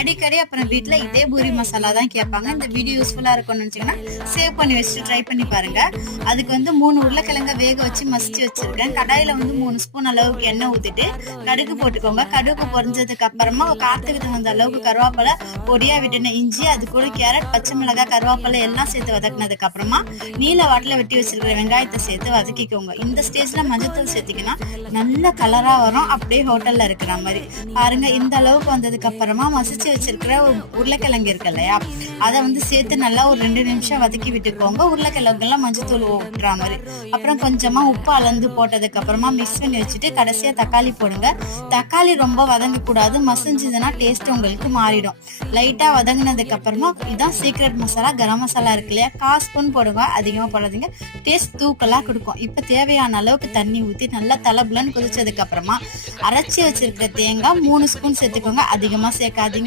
அடிக்கடி அப்புறம் வீட்ல இதே பூரி மசாலா தான் கேட்பாங்க. இந்த வீடியோ யூஸ்ஃபுல்லா இருக்கும்னு நினைச்சீங்கன்னா சேவ் பண்ணி வச்சுட்டு ட்ரை பண்ணி பாருங்க. அதுக்கு வந்து 3 உருளைக்கிழங்க வேக வச்சு மசிச்சு வச்சிருக்கேன். கடாயில வந்து 3 ஸ்பூன் அளவுக்கு எண்ணெய் ஊத்திட்டு கடுகு போட்டுக்கோங்க. கடுகு பொரிஞ்சதுக்கு அப்புறமா காரத்துக்கு தகுந்த அளவுக்கு கருவேப்பிலை, பொடியா விட்டுன இஞ்சி, அது கூட கேரட், பச்சை மிளகாய், கருவேப்பிலை எல்லாம் சேர்த்து வதக்குனதுக்கு அப்புறமா நீல வாட்டில வெட்டி வச்சிருக்கிற வெங்காயத்தை சேர்த்து வதக்கிக்கோங்க. இந்த ஸ்டேஜ்ல மஞ்சத்தூள் சேர்த்திங்கன்னா நல்ல கலரா வரும், அப்படியே ஹோட்டல்ல இருக்கிற மாதிரி. பாருங்க, இந்த அளவுக்கு வந்ததுக்கு அப்புறமா மசிச்சு வச்சிருக்கிற உருளைக்கிழங்கு இருக்கு இல்லையா, அதை வந்து சேர்த்து நல்லா ஒரு 2 நிமிஷம் வதக்கி விட்டுக்கோங்க. உருளைக்கிழங்கு எல்லாம் மஞ்சத்தூள் ஊட்டுற மாதிரி. அப்புறம் கொஞ்சமா உப்பு அளந்து போட்டதுக்கு அப்புறமா மிக்ஸ் பண்ணி வச்சுட்டு கடைசியா தக்காளி போடுங்க. தக்காளி ரொம்ப வதங்க கூடாது, மசிஞ்சதுன்னா டேஸ்ட் உங்களுக்கு மாறிடும். லைட்டா வதங்கினதுக்கு அப்புறமா இதான் சீக்ரெட் மசாலா, கரம் மசாலா இருக்கு இல்லையா, 1/4 ஸ்பூன் போடுங்க, அதிகமா போடாதீங்க, டேஸ்ட் தூக்கலா கொடுக்கும். இப்ப தேவையான அளவுக்கு தண்ணி ஊத்தி நல்லா தலபுலன்னு கொதிச்சதுக்கு அப்புறமா அரைச்சி வச்சிருக்கிற தேங்காய் 3 ஸ்பூன் சேர்த்துக்கோங்க, அதிகமா சேர்க்காதீங்க.